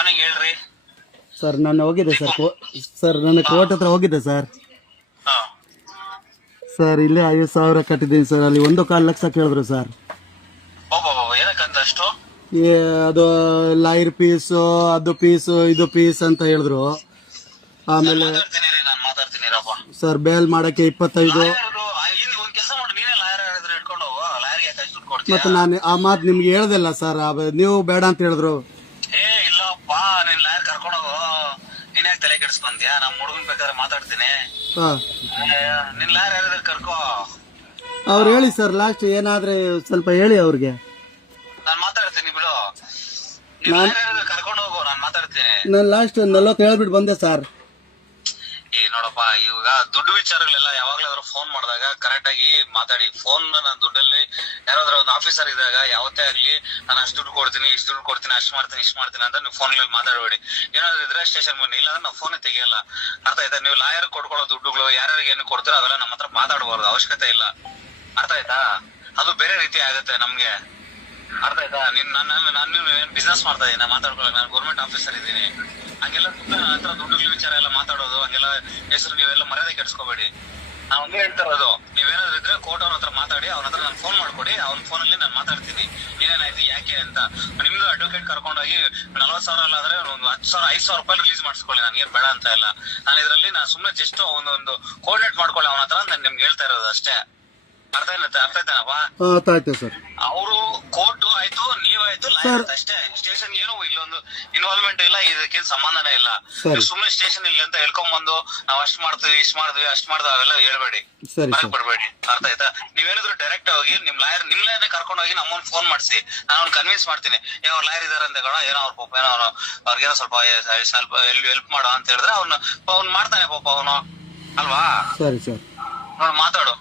Morning ಹೇಳ್ರಿ. Sir ನಾನು ಹೋಗಿದ್ದೆ ಸರ್ ನಾನು ಕೋರ್ಟ್ ಹತ್ರ ಹೋಗಿದ್ದೆ ಸರ್. ಹಾ ಸರ್ ಇಲ್ಲೇ 50,000 ಕಟ್ಟಿದ್ದೀನಿ ಸರ್. ಅಲ್ಲಿ 1.25 ಲಕ್ಷ ಕೇಳಿದ್ರು ಸರ್. ಏನಕ್ಕಂತ ಅಷ್ಟು? ಅದು ಲಾಯರ್ ಪೀಸು, ಅದು ಪೀಸು, ಇದು ಪೀಸ್ ಅಂತ ಹೇಳಿದ್ರು. ಆಮೇಲೆ ನಾನು ಮಾತಾಡ್ತೀನಿ ರಪ್ಪ. ಸರ್ ಬೇಲ್ ಮಾಡಕ್ಕೆ 25. ಒಂದ್ ಕೆಲಸ ಮಾಡಿ, ನೀನೇ ಲಾಯರ್ ಹೇಳಿದ್ರೆ ಇಟ್ಕೊಂಡು ಹೋಗು. ಲಾಯರ್ಗೆ ಯಾಕೆ ದುಡ್ಡು ಕೊಡ್ತೀಯ? ಮತ್ತೆ ನಾನು ಆ ಮಾತು ನಿಮ್ಗೆ ಹೇಳ್ದಲ್ಲ ಸರ್, ನೀವು ಬೇಡ ಅಂತ ಹೇಳಿದ್ರು. ಇಲ್ಲಪ್ಪ, ನೀನ್ ಲಾಯರ್ ಕರ್ಕೊಂಡು ಹೋಗು. ನೀನ್ ಯಾಕೆ ತಲೆ ಕೆಡಿಸ್ಕೊಂತೀಯ? ನಮ್ಮ ಹುಡುಗನ್ ಬೇಕಾದ್ರೆ ಮಾತಾಡ್ತೀನಿ. ನಿನ್ ಲಾಯರ್ ಹೇಳಿದ್ರೆ ಕರ್ಕೋ. ಅವ್ರು ಹೇಳಿ ಸರ್, ಲಾಸ್ಟ್ ಏನಾದ್ರೆ ಸ್ವಲ್ಪ ಹೇಳಿ ಅವ್ರಿಗೆ. ನಾನ್ ಮಾತಾಡ್ತೀನಿ ಬಿಡು. ನೀನ್ ಲಾಯರ್ ಹೇಳಿದ್ರೆ ಕರ್ಕೊಂಡು ಹೋಗು, ನಾನ್ ಮಾತಾಡ್ತೀನಿ. ನಾನು ಲಾಸ್ಟ್ 40 ಹೇಳ್ಬಿಟ್ಟು ಬಂದೆ ಸರ್. ನೋಡಪ್ಪ, ಇವಾಗ ದುಡ್ಡು ವಿಚಾರಗಳೆಲ್ಲ ಯಾವಾಗ್ಲಾದ್ರೂ ಫೋನ್ ಮಾಡಿದಾಗ ಕರೆಕ್ಟ್ ಆಗಿ ಮಾತಾಡಿ. ಫೋನ್ ನನ್ನ ದುಡ್ಡಲ್ಲಿ ಯಾರಾದ್ರೂ ಒಂದು ಆಫೀಸರ್ ಇದ್ದಾಗ ಯಾವತ್ತೇ ಆಗ್ಲಿ ನಾನು ಅಷ್ಟು ದುಡ್ಡು ಕೊಡ್ತೀನಿ, ಇಷ್ಟು ದುಡ್ಡು ಕೊಡ್ತೀನಿ, ಅಷ್ಟು ಮಾಡ್ತೀನಿ, ಇಷ್ಟು ಮಾಡ್ತೀನಿ ಅಂತ ನೀವು ಫೋನ್ಗಳಲ್ಲಿ ಮಾತಾಡಬೇಡಿ. ಏನಾದ್ರು ಇದ್ರೆ ಸ್ಟೇಷನ್ ಬನ್ನಿ, ಇಲ್ಲಾಂದ್ರೆ ನಾವು ಫೋನೇ ತೆಗಿಯಲ್ಲ. ಅರ್ಥ ಆಯ್ತಾ? ನೀವು ಲಾಯರ್ ಕೊಡ್ಕೊಳ್ಳೋ ದುಡ್ಡುಗಳು ಯಾರ್ಯಾರಿಗೆ ಏನು ಕೊಡ್ತೀರೋ ಅವೆಲ್ಲ ನಮ್ಮ ಹತ್ರ ಮಾತಾಡಬಾರ್ದು, ಅವಶ್ಯಕತೆ ಇಲ್ಲ. ಅರ್ಥ ಆಯ್ತಾ? ಅದು ಬೇರೆ ರೀತಿ ಆಗುತ್ತೆ ನಮ್ಗೆ. ಅರ್ಥ ಆಯ್ತಾ? ನಾನು ಏನ್ ಬಿಸ್ನೆಸ್ ಮಾಡ್ತಾ ಇದ್ದೀನಿ, ಮಾತಾಡ್ಕೊಳ್ಳಿ. ನಾನು ಗೌರ್ಮೆಂಟ್ ಆಫೀಸರ್ ಇದ್ದೀನಿ. ಹಂಗೆಲ್ಲ ನನ್ನ ಹತ್ರ ದುಡ್ಡುಗಳ ವಿಚಾರ ಎಲ್ಲ ಮಾತಾಡೋದು, ಹಂಗೆಲ್ಲ ಹೆಸರು ನೀವೆಲ್ಲ ಮರ್ಯಾದೆ ಕೆಡಿಸ್ಕೋಬೇಡಿ. ನಾನು ಒಂದೇ ಹೇಳ್ತಾ ಇರೋದು, ನೀವೇನಾದ್ರು ಇದ್ರೆ ಕೋರ್ಟ್ ಅವ್ರ ಹತ್ರ ಮಾತಾಡಿ, ಅವ್ರ ಹತ್ರ ನಾನು ಫೋನ್ ಮಾಡ್ಕೊಡಿ. ಅವ್ನ ಫೋನಲ್ಲಿ ನಾನು ಮಾತಾಡ್ತೀನಿ ಏನೇನಾಯ್ತು ಯಾಕೆ ಅಂತ. ನಿಮ್ದು ಅಡ್ವೊಕೇಟ್ ಕರ್ಕೊಂಡೋಗಿ 40,000 ಅಲ್ಲಾದ್ರೆ ಒಂದು 10,000 5,000 ರೂಪಾಯಿ ರಿಲೀಸ್ ಮಾಡಿಸ್ಕೊಳ್ಳಿ. ನನಗೇನು ಬೇಡ ಅಂತ ಇಲ್ಲ. ನಾನು ಇದರಲ್ಲಿ ಸುಮ್ಮನೆ ಜಸ್ಟ್ ಒಂದು ಕೋಆರ್ಡಿನೇಟ್ ಮಾಡ್ಕೊಳ್ಳಿ ಅವನ ಹತ್ರ, ನಾನು ನಿಮ್ಗೆ ಹೇಳ್ತಾ ಇರೋದು ಅಷ್ಟೇ. ಅರ್ಥ ಆಯ್ತಾನಪ್ಪ? ಆಯ್ತು ಸರ್. ಅವರು ಕೋರ್ಟ್ ಆಯ್ತು, ನೀವಾಯ್ತು, ಲಾಯರ್ ಅಷ್ಟೇ. ಸ್ಟೇಷನ್ ಏನು ಇಲ್ಲೊಂದು ಇನ್ವಾಲ್ವ್ಮೆಂಟ್ ಇಲ್ಲ, ಇದಕ್ಕೆ ಸಂಬಂಧನೇ ಇಲ್ಲ. ಸುಮ್ಮನೆ ಸ್ಟೇಷನ್ ಇಲ್ಲಿ ಅಂತ ಹೇಳ್ಕೊಂಡ್ಬಂದು ನಾವು ಅಷ್ಟ್ ಮಾಡ್ತೀವಿ, ಇಷ್ಟ್ ಮಾಡಿದ್ವಿ, ಅಷ್ಟ್ ಮಾಡ್ದ ಅವೆಲ್ಲ ಹೇಳ್ಬೇಡಿ, ಬರ್ಬೇಡಿ. ಅರ್ಥ ಆಯ್ತಾ? ನೀವೇನಾದ್ರು ಡೈರೆಕ್ಟ್ ಹೋಗಿ ನಿಮ್ ಲಾಯರ್ನೇ ಕರ್ಕೊಂಡು ಹೋಗಿ ನಮ್ಮನ್ನ ಫೋನ್ ಮಾಡಿಸಿ, ನಾನು ಕನ್ವಿನ್ಸ್ ಮಾಡ್ತೀನಿ. ಅವ್ರ ಲಾಯರ್ ಇದಾರೆ ಅಂತ ಕಣ, ಏನೋ ಅವ್ರ ಪಾಪ ಏನೋ ಅವ್ರಿಗೇನೋ ಸ್ವಲ್ಪ ಹೆಲ್ಪ್ ಮಾಡೋ ಅಂತ ಹೇಳಿದ್ರೆ ಅವ್ನು ಮಾಡ್ತಾನೆ ಪಾಪ ಅವನು, ಅಲ್ವಾ? ಸರಿ ಸರ್, ನೋಡಿ ಮಾತಾಡು.